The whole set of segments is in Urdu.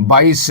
22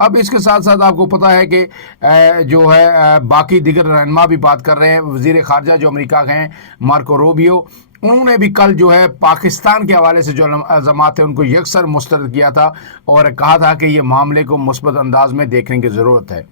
اب اس کے ساتھ ساتھ آپ کو پتہ ہے کہ جو ہے باقی دیگر رہنما بھی بات کر رہے ہیں. وزیر خارجہ جو امریکہ کے ہیں مارکو روبیو، انہوں نے بھی کل جو ہے پاکستان کے حوالے سے جو الزامات ہیں ان کو یکسر مسترد کیا تھا اور کہا تھا کہ یہ معاملے کو مثبت انداز میں دیکھنے کی ضرورت ہے.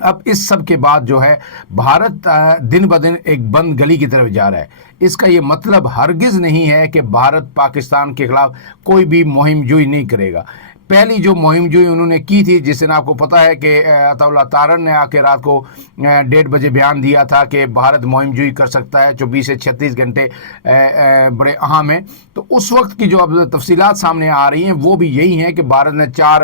اب اس سب کے بعد جو ہے بھارت دن بدن ایک بند گلی کی طرف جا رہا ہے. اس کا یہ مطلب ہرگز نہیں ہے کہ بھارت پاکستان کے خلاف کوئی بھی مہم جوئی نہیں کرے گا. پہلی جو مہم جوئی انہوں نے کی تھی، جس دن آپ کو پتہ ہے کہ عطا اللہ تارن نے آ کے رات کو 1:30 بجے بیان دیا تھا کہ بھارت مہم جوئی کر سکتا ہے، 24 سے 36 گھنٹے بڑے اہم ہیں. تو اس وقت کی جو اب تفصیلات سامنے آ رہی ہیں وہ بھی یہی ہیں کہ بھارت نے 4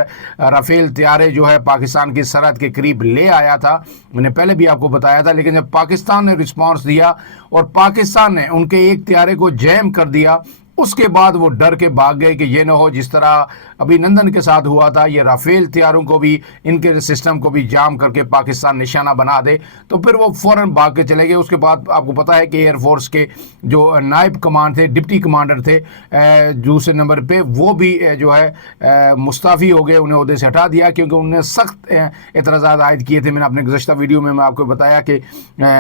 رافیل طیارے جو ہے پاکستان کی سرحد کے قریب لے آیا تھا. میں نے پہلے بھی آپ کو بتایا تھا، لیکن جب پاکستان نے رسپانس دیا اور پاکستان نے ان کے ایک طیارے کو جیم کر دیا، اس کے بعد وہ ڈر کے بھاگ گئے کہ یہ نہ ہو جس طرح ابھی نندن کے ساتھ ہوا تھا، یہ رافیل طیاروں کو بھی ان کے سسٹم کو بھی جام کر کے پاکستان نشانہ بنا دے. تو پھر وہ فوراً بھاگ کے چلے گئے. اس کے بعد آپ کو پتہ ہے کہ ایئر فورس کے جو نائب کمان تھے، ڈپٹی کمانڈر تھے دوسرے نمبر پہ، وہ بھی جو ہے مستعفی ہو گئے، انہیں عہدے سے ہٹا دیا کیونکہ انہوں نے سخت اعتراضات عائد کیے تھے. میں نے اپنے گزشتہ ویڈیو میں آپ کو بتایا کہ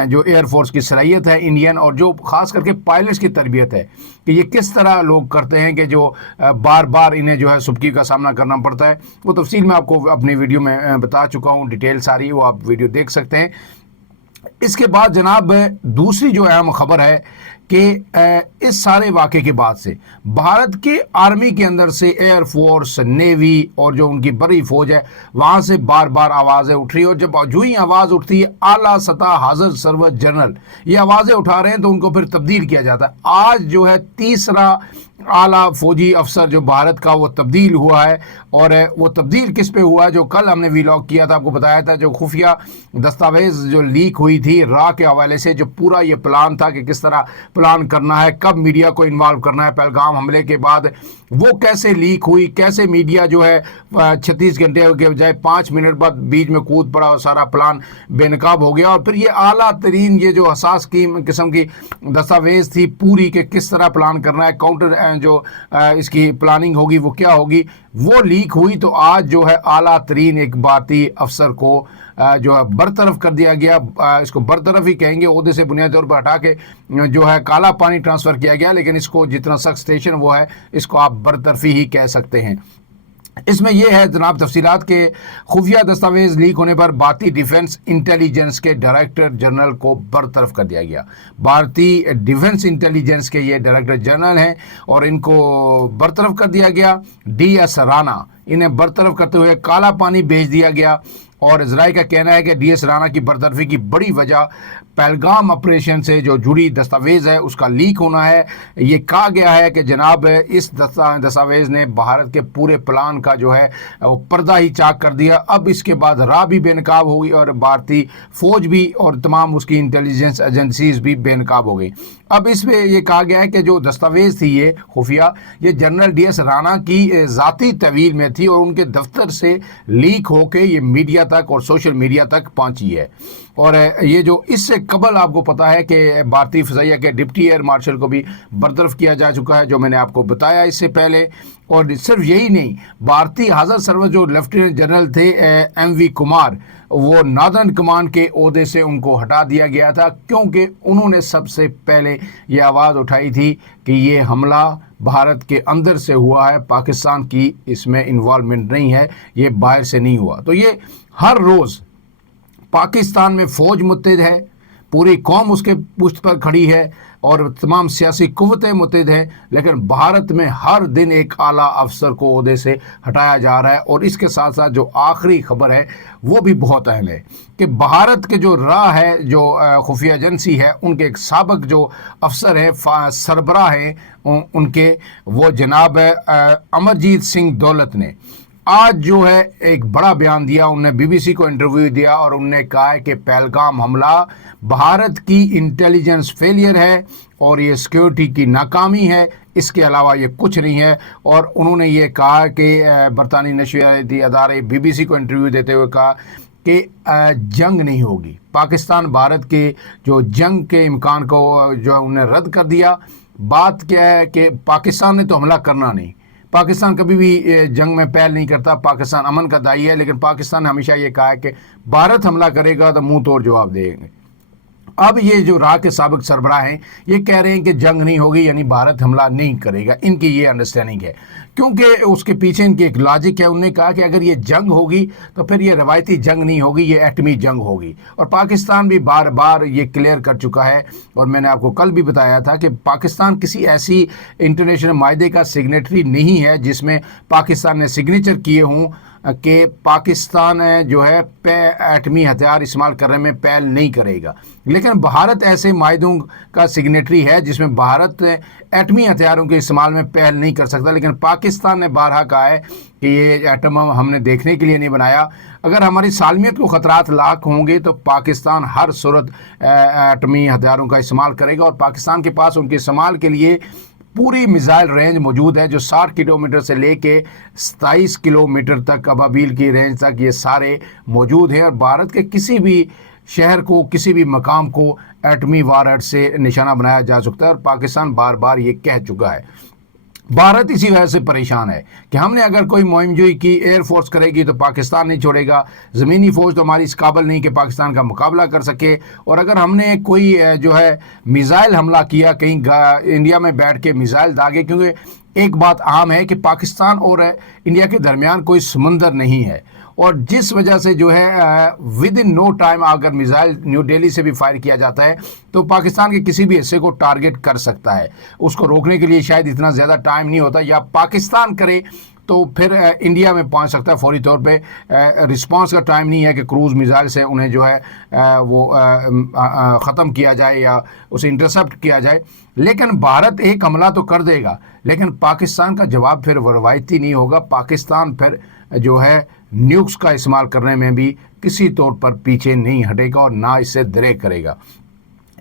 جو ایئر فورس کی صلاحیت ہے انڈین، اور جو خاص کر کے پائلٹس کی تربیت ہے کہ یہ کس طرح لوگ کرتے ہیں کہ جو بار بار انہیں جو ہے سبکی کا سامنا کرنا پڑتا ہے، وہ تفصیل میں آپ کو اپنی ویڈیو میں بتا چکا ہوں، ڈیٹیل ساری وہ آپ ویڈیو دیکھ سکتے ہیں. اس کے بعد جناب دوسری جو اہم خبر ہے کہ اس سارے واقعے کے بعد سے بھارت کے آرمی کے اندر سے ایئر فورس، نیوی اور جو ان کی بڑی فوج ہے وہاں سے بار بار آوازیں اٹھ رہی ہیں. اور جب جو ہی آواز اٹھتی ہے اعلیٰ سطح حاضر سرور جنرل یہ آوازیں اٹھا رہے ہیں تو ان کو پھر تبدیل کیا جاتا ہے. آج جو ہے تیسرا اعلیٰ فوجی افسر جو بھارت کا وہ تبدیل ہوا ہے. اور وہ تبدیل کس پہ ہوا ہے؟ جو کل ہم نے ویلاگ کیا تھا، آپ کو بتایا تھا، جو خفیہ دستاویز جو لیک ہوئی تھی را کے حوالے سے، جو پورا یہ پلان تھا کہ کس طرح پلان کرنا ہے، کب میڈیا کو انوالو کرنا ہے پہلگام حملے کے بعد، وہ کیسے لیک ہوئی، کیسے میڈیا جو ہے 36 گھنٹے کے بجائے 5 منٹ بعد بیچ میں کود پڑا اور سارا پلان بے نقاب ہو گیا. اور پھر یہ اعلیٰ ترین یہ جو حساس قسم کی دستاویز تھی پوری کہ کس طرح پلان کرنا ہے، کاؤنٹر جو اس کی پلاننگ ہوگی وہ کیا ہوگی، وہ لیک ہوئی. تو آج جو ہے اعلیٰ ترین ایک بھارتی افسر کو جو ہے برطرف کر دیا گیا. اس کو برطرف ہی کہیں گے، عہدے سے بنیادی طور پر ہٹا کے جو ہے کالا پانی ٹرانسفر کیا گیا، لیکن اس کو جتنا سخت اسٹیشن وہ ہے اس کو آپ برطرفی ہی کہہ سکتے ہیں. اس میں یہ ہے جناب تفصیلات کے خفیہ دستاویز لیک ہونے پر بھارتی ڈیفنس انٹیلیجنس کے ڈائریکٹر جنرل کو برطرف کر دیا گیا. بھارتی ڈیفنس انٹیلیجنس کے یہ ڈائریکٹر جنرل ہیں اور ان کو برطرف کر دیا گیا. ڈی ایس رانا انہیں برطرف کرتے ہوئے کالا پانی بھیج دیا گیا. اور ذرائع کا کہنا ہے کہ ڈی ایس رانا کی برطرفی کی بڑی وجہ پہلگام آپریشن سے جو جڑی دستاویز ہے اس کا لیک ہونا ہے. یہ کہا گیا ہے کہ جناب اس دستاویز نے بھارت کے پورے پلان کا جو ہے وہ پردہ ہی چاک کر دیا. اب اس کے بعد راہ بھی بے نقاب ہوئی اور بھارتی فوج بھی اور تمام اس کی انٹیلیجنس ایجنسیز بھی بے نقاب ہو گئی. اب اس میں یہ کہا گیا ہے کہ جو دستاویز تھی یہ خفیہ، یہ جنرل ڈی ایس رانا کی ذاتی تحویل میں تھی اور ان کے دفتر سے لیک ہو کے یہ میڈیا تک اور سوشل میڈیا تک پہنچی ہے. اور یہ جو اس سے قبل آپ کو پتا ہے کہ بھارتی فضائیہ کے ڈپٹی ایئر مارشل کو بھی برطرف کیا جا چکا ہے، جو میں نے آپ کو بتایا اس سے پہلے. اور صرف یہی نہیں، بھارتی حاضر سرور جو لیفٹیننٹ جنرل تھے ایم وی کمار، وہ نادرن کمان کے عہدے سے ان کو ہٹا دیا گیا تھا کیونکہ انہوں نے سب سے پہلے یہ آواز اٹھائی تھی کہ یہ حملہ بھارت کے اندر سے ہوا ہے، پاکستان کی اس میں انوالومنٹ نہیں ہے، یہ باہر سے نہیں ہوا. تو یہ ہر روز پاکستان میں فوج متحد ہے، پوری قوم اس کے پشت پر کھڑی ہے اور تمام سیاسی قوتیں متحد ہیں، لیکن بھارت میں ہر دن ایک اعلیٰ افسر کو عہدے سے ہٹایا جا رہا ہے. اور اس کے ساتھ ساتھ جو آخری خبر ہے وہ بھی بہت اہم ہے کہ بھارت کے جو راہ ہے، جو خفیہ ایجنسی ہے، ان کے ایک سابق جو افسر ہیں، سربراہ ہیں ان کے، وہ جناب امرجیت سنگھ دولت نے آج جو ہے ایک بڑا بیان دیا. انہوں نے بی بی سی کو انٹرویو دیا اور انہوں نے کہا ہے کہ پہلگام حملہ بھارت کی انٹیلیجنس فیلئر ہے اور یہ سیکیورٹی کی ناکامی ہے، اس کے علاوہ یہ کچھ نہیں ہے. اور انہوں نے یہ کہا کہ برطانوی نشریاتی ادارے بی بی سی کو انٹرویو دیتے ہوئے کہا کہ جنگ نہیں ہوگی. پاکستان بھارت کے جو جنگ کے امکان کو جو انہوں نے رد کر دیا. بات کیا ہے کہ پاکستان نے تو حملہ کرنا نہیں، پاکستان کبھی بھی جنگ میں پہل نہیں کرتا، پاکستان امن کا داعی ہے، لیکن پاکستان نے ہمیشہ یہ کہا ہے کہ بھارت حملہ کرے گا تو منہ توڑ جواب دیں گے۔ اب یہ جو راہ کے سابق سربراہ ہیں یہ کہہ رہے ہیں کہ جنگ نہیں ہوگی، یعنی بھارت حملہ نہیں کرے گا، ان کی یہ انڈرسٹینڈنگ ہے، کیونکہ اس کے پیچھے ان کی ایک لاجک ہے۔ انہوں نے کہا کہ اگر یہ جنگ ہوگی تو پھر یہ روایتی جنگ نہیں ہوگی، یہ ایٹمی جنگ ہوگی، اور پاکستان بھی بار بار یہ کلیئر کر چکا ہے، اور میں نے آپ کو کل بھی بتایا تھا کہ پاکستان کسی ایسی انٹرنیشنل معاہدے کا سگنیٹری نہیں ہے جس میں پاکستان نے سگنیچر کیے ہوں کہ پاکستان جو ہے ایٹمی ہتھیار استعمال کرنے میں پہل نہیں کرے گا، لیکن بھارت ایسے معاہدوں کا سگنیٹری ہے جس میں بھارت ایٹمی ہتھیاروں کے استعمال میں پہل نہیں کر سکتا، لیکن پاکستان نے بارہا کہا ہے کہ یہ ایٹم ہم نے دیکھنے کے لیے نہیں بنایا، اگر ہماری سالمیت کو خطرات لاحق ہوں گے تو پاکستان ہر صورت ایٹمی ہتھیاروں کا استعمال کرے گا، اور پاکستان کے پاس ان کے استعمال کے لیے پوری میزائل رینج موجود ہے جو 60 کلومیٹر سے لے کے 27 کلومیٹر تک ابابیل کی رینج تک یہ سارے موجود ہیں، اور بھارت کے کسی بھی شہر کو، کسی بھی مقام کو ایٹمی وار ہیڈ سے نشانہ بنایا جا سکتا ہے، اور پاکستان بار بار یہ کہہ چکا ہے۔ بھارت اسی وجہ سے پریشان ہے کہ ہم نے اگر کوئی مہم جوئی کی، ایئر فورس کرے گی تو پاکستان نہیں چھوڑے گا، زمینی فوج تو ہماری اس قابل نہیں کہ پاکستان کا مقابلہ کر سکے، اور اگر ہم نے کوئی جو ہے میزائل حملہ کیا کہیں انڈیا میں بیٹھ کے میزائل داغے، کیونکہ ایک بات عام ہے کہ پاکستان اور انڈیا کے درمیان کوئی سمندر نہیں ہے، اور جس وجہ سے جو ہے ود ان نو ٹائم اگر میزائل نیو دہلی سے بھی فائر کیا جاتا ہے تو پاکستان کے کسی بھی حصے کو ٹارگٹ کر سکتا ہے، اس کو روکنے کے لیے شاید اتنا زیادہ ٹائم نہیں ہوتا، یا پاکستان کرے تو پھر انڈیا میں پہنچ سکتا ہے فوری طور پہ، رسپانس کا ٹائم نہیں ہے کہ کروز میزائل سے انہیں جو ہے وہ ختم کیا جائے یا اسے انٹرسپٹ کیا جائے، لیکن بھارت ایک حملہ تو کر دے گا، لیکن پاکستان کا جواب پھر روایتی نہیں ہوگا، پاکستان پھر جو ہے نیوکس کا استعمال کرنے میں بھی کسی طور پر پیچھے نہیں ہٹے گا اور نہ اس سے درے کرے گا۔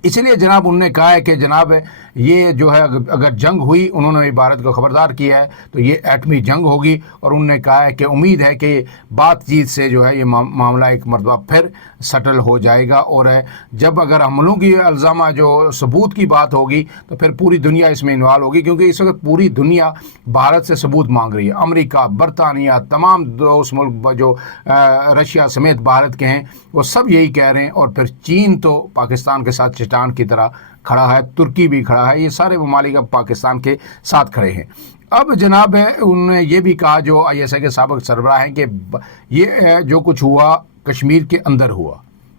اسی لیے جناب انہوں نے کہا ہے کہ جناب یہ جو ہے اگر جنگ ہوئی، انہوں نے بھارت کو خبردار کیا ہے تو یہ ایٹمی جنگ ہوگی، اور انہوں نے کہا ہے کہ امید ہے کہ بات چیت سے جو ہے یہ معاملہ ایک مرتبہ پھر سٹل ہو جائے گا، اور جب اگر حملوں کی الزامہ جو ثبوت کی بات ہوگی تو پھر پوری دنیا اس میں انوالو ہوگی، کیونکہ اس وقت پوری دنیا بھارت سے ثبوت مانگ رہی ہے، امریکہ، برطانیہ، تمام دوست ملک جو رشیا سمیت بھارت کے ہیں وہ سب یہی کہہ رہے ہیں، اور پھر چین تو پاکستان کے ساتھ چٹان کی طرح کھڑا ہے، ترکی بھی کھڑا ہے، یہ سارے ممالک اب پاکستان کے ساتھ کھڑے ہیں۔ اب جناب انہوں نے یہ بھی کہا جو آئی ایس آئی کے سابق سربراہ ہیں کہ یہ جو کچھ ہوا کشمیر کے اندر ہوا،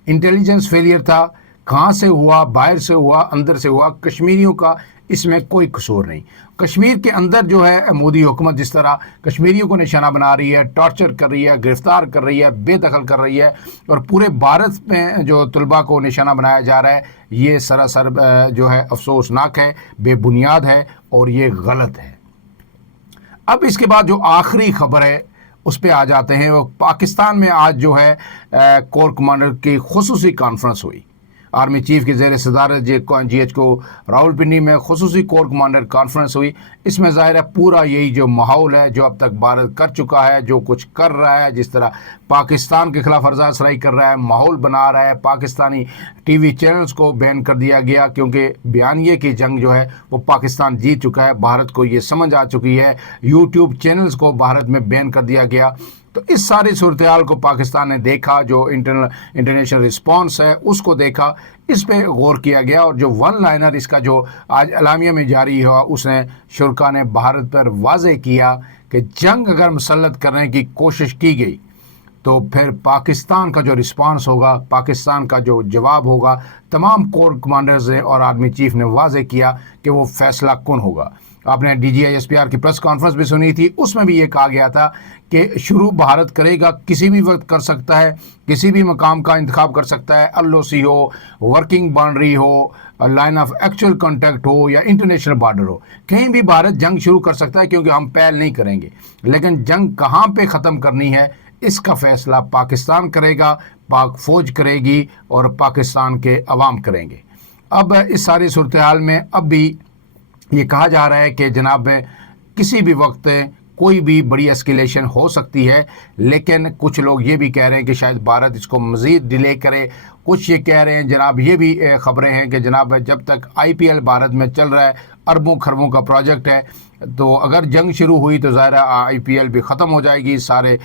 انٹیلیجنس فیلئر تھا، کہاں سے ہوا، باہر سے ہوا، اندر سے ہوا، کشمیریوں کا اس میں کوئی قصور نہیں۔ کشمیر کے اندر جو ہے مودی حکومت جس طرح کشمیریوں کو نشانہ بنا رہی ہے، ٹارچر کر رہی ہے، گرفتار کر رہی ہے، بے دخل کر رہی ہے، اور پورے بھارت میں جو طلباء کو نشانہ بنایا جا رہا ہے، یہ سراسر جو ہے افسوسناک ہے، بے بنیاد ہے، اور یہ غلط ہے۔ اب اس کے بعد جو آخری خبر ہے اس پہ آ جاتے ہیں، وہ پاکستان میں آج جو ہے کور کمانڈر کی خصوصی کانفرنس ہوئی، آرمی چیف کے زیر صدارت جی ایچ کو راولپنڈی میں خصوصی کور کمانڈر کانفرنس ہوئی۔ اس میں ظاہر ہے پورا یہی جو ماحول ہے جو اب تک بھارت کر چکا ہے، جو کچھ کر رہا ہے، جس طرح پاکستان کے خلاف ارزا سرائی کر رہا ہے، ماحول بنا رہا ہے، پاکستانی ٹی وی چینلز کو بین کر دیا گیا، کیونکہ بیانیے کی جنگ جو ہے وہ پاکستان جیت چکا ہے، بھارت کو یہ سمجھ آ چکی ہے، یوٹیوب چینلز کو بھارت میں بین کر دیا گیا۔ تو اس ساری صورتحال کو پاکستان نے دیکھا، جو انٹرنیشنل رسپانس ہے اس کو دیکھا، اس پہ غور کیا گیا، اور جو ون لائنر اس کا جو آج اعلامیہ میں جاری ہوا، اس نے شرکا نے بھارت پر واضح کیا کہ جنگ اگر مسلط کرنے کی کوشش کی گئی تو پھر پاکستان کا جو رسپانس ہوگا، پاکستان کا جو جواب ہوگا، تمام کور کمانڈرز اور آرمی چیف نے واضح کیا کہ وہ فیصلہ کن ہوگا۔ آپ نے D G I S P R کی پریس کانفرنس بھی سنی تھی، اس میں بھی یہ کہا گیا تھا کہ شروع بھارت کرے گا، کسی بھی وقت کر سکتا ہے، کسی بھی مقام کا انتخاب کر سکتا ہے، ایل او سی ہو، ورکنگ باؤنڈری ہو، لائن آف ایکچوئل کانٹیکٹ ہو، یا انٹرنیشنل بارڈر ہو، کہیں بھی بھارت جنگ شروع کر سکتا ہے، کیونکہ ہم پہل نہیں کریں گے، لیکن جنگ کہاں پہ ختم کرنی ہے اس کا فیصلہ پاکستان کرے گا، پاک فوج کرے گی، اور پاکستان کے عوام کریں گے۔ اب اس ساری صورتحال میں اب بھی یہ کہا جا رہا ہے کہ جناب کسی بھی وقت کوئی بھی بڑی اسکیلیشن ہو سکتی ہے، لیکن کچھ لوگ یہ بھی کہہ رہے ہیں کہ شاید بھارت اس کو مزید ڈیلے کرے، کچھ یہ کہہ رہے ہیں جناب، یہ بھی خبریں ہیں کہ جناب جب تک آئی پی ایل بھارت میں چل رہا ہے اربوں خربوں کا پروجیکٹ ہے. تو اگر جنگ شروع ہوئی تو ظاہر IPL بھی ختم ہو جائے گی, سارے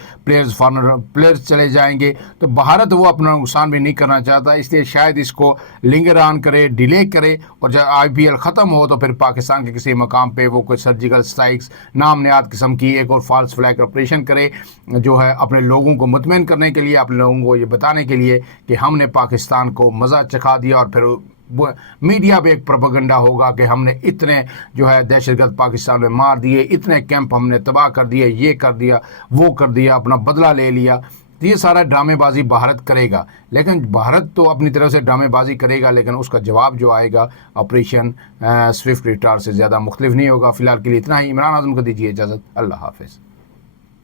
فارنر پلیئرز چلے جائیں گے. تو بھارت وہ اپنا نقصان بھی نہیں کرنا چاہتا, اس لیے شاید اس کو لنگر آن کرے, ڈیلے کرے, اور جب IPL ختم ہو تو پھر پاکستان کے کسی مقام پہ وہ کوئی سرجیکل اسٹرائکس نام نہاد قسم کی ایک اور فالس فلیگ آپریشن کرے, جو ہے اپنے لوگوں کو مطمئن کرنے کے لیے, اپنے لوگوں کو یہ بتانے کے لیے کہ ہم نے پاکستان کو مزہ چکھا دیا. اور پھر میڈیا پہ ایک پروپیگنڈا ہوگا کہ ہم نے اتنے جو ہے دہشت گرد پاکستان میں مار دیے, اتنے کیمپ ہم نے تباہ کر دیے, یہ کر دیا, وہ کر دیا, اپنا بدلہ لے لیا. تو یہ سارا ڈرامے بازی بھارت کرے گا, لیکن بھارت تو اپنی طرف سے ڈرامے بازی کرے گا, لیکن اس کا جواب جو آئے گا آپریشن سوئفٹ ریٹار سے زیادہ مختلف نہیں ہوگا. فی الحال کے لیے اتنا ہی. عمران اعظم کو دیجیے اجازت. اللہ حافظ.